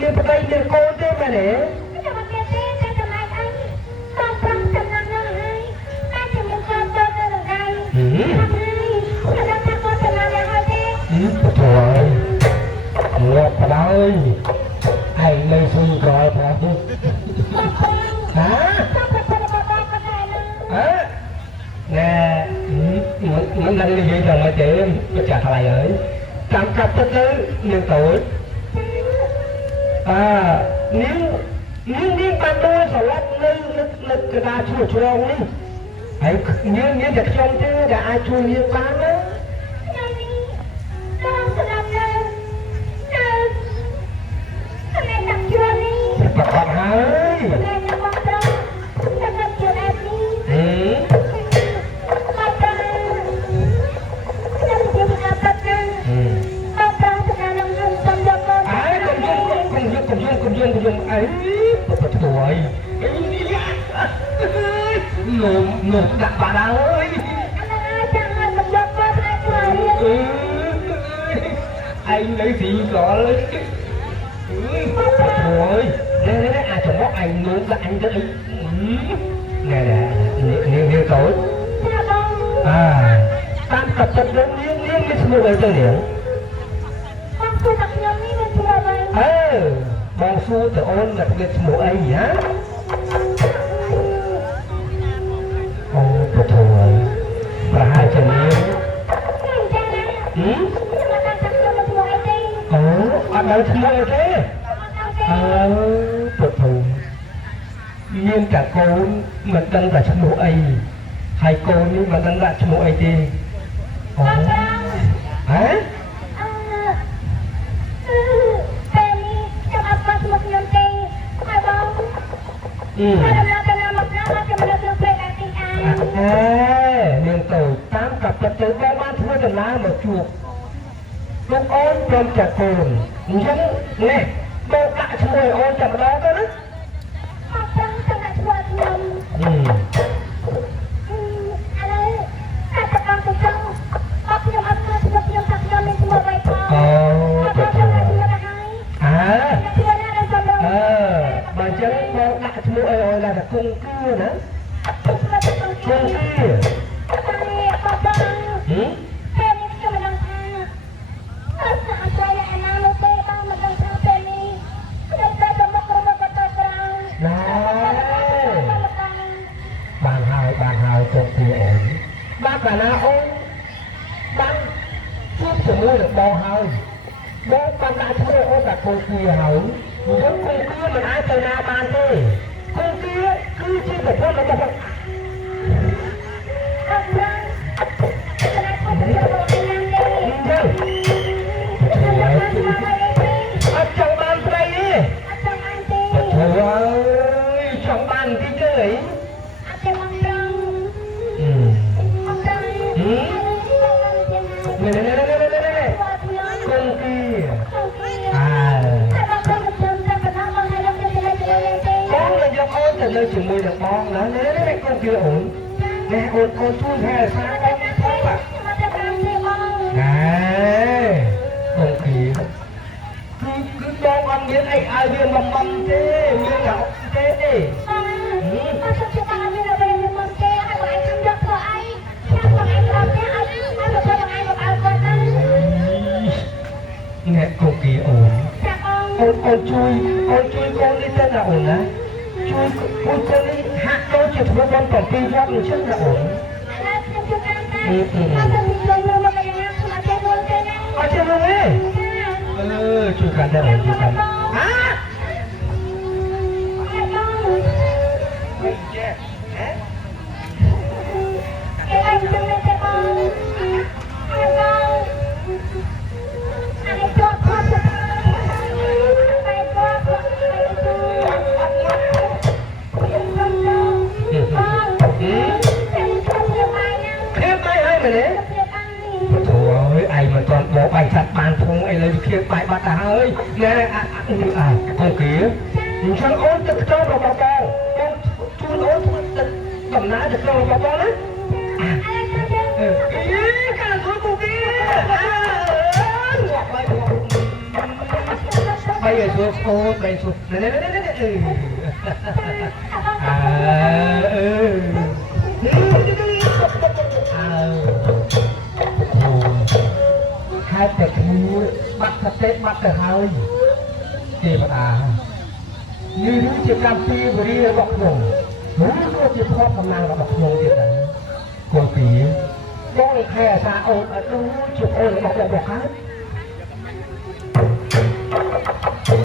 មានប្តីមានកូនទេមែនទេចាំមកទៀតទេតែកន្លែងអីបងប្រុសចំណាំនោះហើយតែជាមានកូនទៅនៅរដៃហើយដល់តែគាត់ចំណាំយ៉ាងហើយទេពធហើយងាប់បណ្ដោយឯងនៅស៊ុយក្រោយប្រហែលហាណែមិនដឹងនិយាយដល់មកទេពិចារថ្លៃហើយចាំកាប់ទឹកទៅនាងតូចនាងបានដូចស្លាប់នៅកណ្ដាលឈ្មោះជ្រងនេះហើយនាងតែខ្ញុំទេដែលអាចជួយនាងបានណាខ្ញុំនេះต้องស្ដាប់នៅតែដាក់ជួននេះប្រកបហើយតែមកត្រូវតែជួនអត់នេះខ្ញុំអីបត់ទួយងដាក់បាត់ហើយចាំឲ្យមកយកគាត់ឲ្យជួយឯងនៅទីកលបត់ទួយនេះអាចមកឯងងដាក់អញទៅអីណែនាងតូចតាមកាត់ទឹកនាងមានឈ្មោះអីទៅនាងបងសួរតែខ្ញុំនេះមានឈ្មោះអីបងសួរទៅអូនតែមានឈ្មោះអីហ៎អូពធហើយប្រហែលជានាងអូអត់ដឹងឈ្មោះអីទេពធមានតែកូនមិនដឹងតែឈ្មោះអីហើយកូននេះមិនដឹងដាក់ឈ្មោះអីទេអូហ៎នាងតូចតាមកាប់ចិត្តទៅបងបានធ្វើដំណើរមកជួបលោកអូនព្រមចាក់កូនអញ្ចឹងនេះបងដាក់ឈ្មោះអូនចាំម្ដងទៅណាអត់ដឹងទៅដាក់ឈ្មោះខ្ញុំឥឡូវតែតើទៅចង់អត់ខ្ញុំអត់ស្គាល់ឈ្មោះខ្ញុំថាខ្ញុំមានឈ្មោះអ្វីផងទៅឈ្មោះហើយបើអញ្ចឹងបងដាក់ឈ្មោះអីអូនដាក់តែគង់គឺណាគង់គឺពេលនេះខ្ញុំមិនដឹងថាអត់ស្អាតទេអាណានោះទេបងមិនដឹងថាពេលនេះខ្ញុំតែទៅមុខរបស់គាត់ទៅក្រៅណាបានហើយគង់គឺអូនបានកាលណាអូនបានជួបជាមួយនឹងបងហើយបងបានដាក់ឈ្មោះអូនតែគង់គឺហើយយើងគង់គឺមិនអាចទៅណាបានទេគង់គឺជាប្រព័ន្ធរបស់អត់ចង់បានស្រីទេអត់ចង់បានទេអូយចង់បានទីទេអត់ចង់បានត្រង់អត់ចង់នេះគង់គឺតែបងខ្ញុំចាំតែកណ្ដាលបងឲ្យយកទៅលេងទេបងនឹងយកអូនទៅនៅជាមួយនឹងបងណានេះគង់គឺអូននេះអូនជួយហែសាបងផងមកតែបានទេបងណែគង់គឺបងអត់មានអីឲ្យវាបំទេមានតែទេទេអត់ទៅបានមានអ្វីមកទេឲ្យបងឯងយកធ្វើអីចាំបងឯងរត់ទេឲ្យទៅបងឯងមកឲ្យគាត់ទៅអ្នកគង់គឺអូនចាអូនជួយកូននេះទៅណាអូនណាជួយកូននេះហាក់ដូចជាធ្វើបាន7វត្តអញ្ចឹងណាអូនខ្ញុំជួយតាមតែអត់ទៅជួយមកយ៉ាងណាខ្ញុំអត់ចេះមើលទេណាអត់ចេះមើលទេជួយកាន់តែអូនជួយកាន់បោបាយសាត់បានធំឥឡូវវាឃ្លៀងបាយបាត់ទៅហើយណែគង់គឺអញ្ចឹងអូនទឹកខ្ទមរបស់បងជួយអូនធ្វើទឹកដំណើរទៅក្នុងរបស់បងណាកាលធ្វើគូគីងាប់បាយ bây giờ xuống ô bây xuống đấy hai tệ cứ bắt thật tết bắt thật hơi chị bà như những chiếc cam pi vừa đi bọc lồng muốn có chiếc khoác cầm năng bọc lồng chị đấy cô tí có cái khe xa ôn ở đâu chiếc ôn bọc lồng bọc khác